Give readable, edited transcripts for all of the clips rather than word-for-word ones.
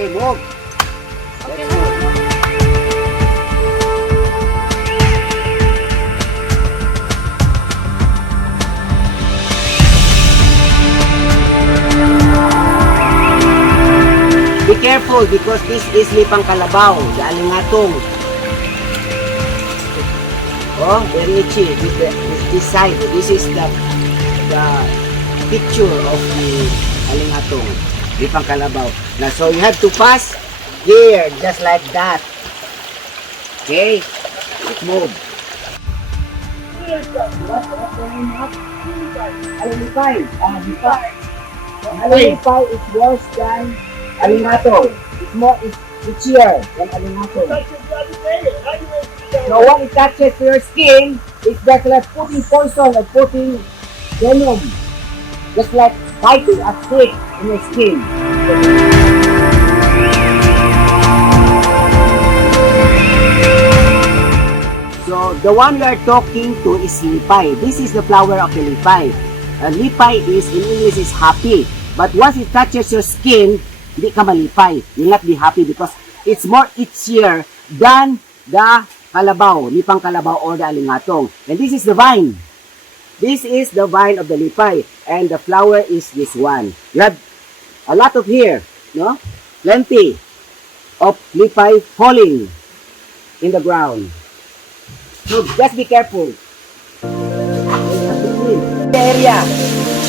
Okay, move. Okay Let's na. move. Be careful because this is lipang kalabaw, the alingatong. Oh, very itchy with this side. This is the picture of the alingatong, lipang kalabaw. Now, so you have to pass here, just like that. Okay, let's move. Alipay. Alipay is worse than alingatong. It's more itchier than alingatong. So when it touches your skin, it's just like putting poison or putting venom. Just like biting a stick in your skin. So the one we are talking to is lipay. This is the flower of the lipay. Lipay is, in English, is happy. But once it touches your skin, hindi ka malipay. You'll not be happy because it's more itchier than the kalabaw, lipang kalabaw or the alingatong. And this is the vine. This is the vine of the lipay. And the flower is this one. You have a lot of here, no? Plenty of lipay falling in the ground. So just be careful. The area.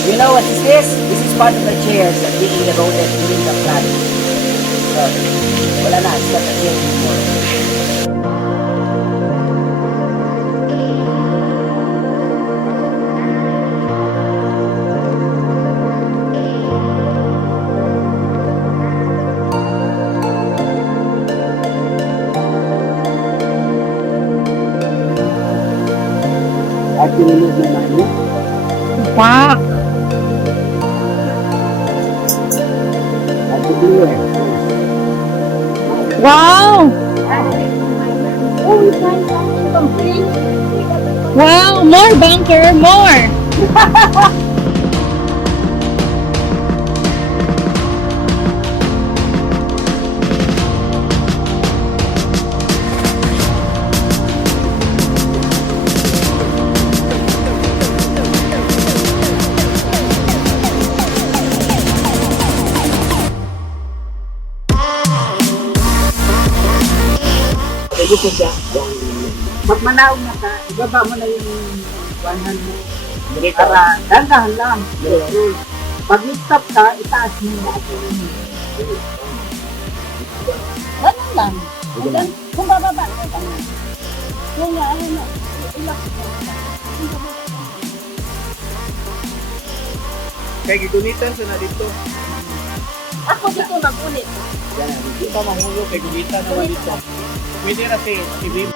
You know what this is? This is part of the chairs that being eroded during the flood. So, wala na. It's not a chair anymore. At pinilog na namin. Pak! At pinilog. Wow! Wow! More bunker! More! Gusto siya. Pag manaw na ka, ibaba mo na yung 100. Para dandahan lang. Pag stop ka, itaas mo na. Ganun lang. Kung bababa ka lang. Kung ano, ilak ko. Kaya gigunitan sa na dito. Ako dito nag-ulit. Hindi pa mahulog kay gunitan naman dito. Pwede na si Bim.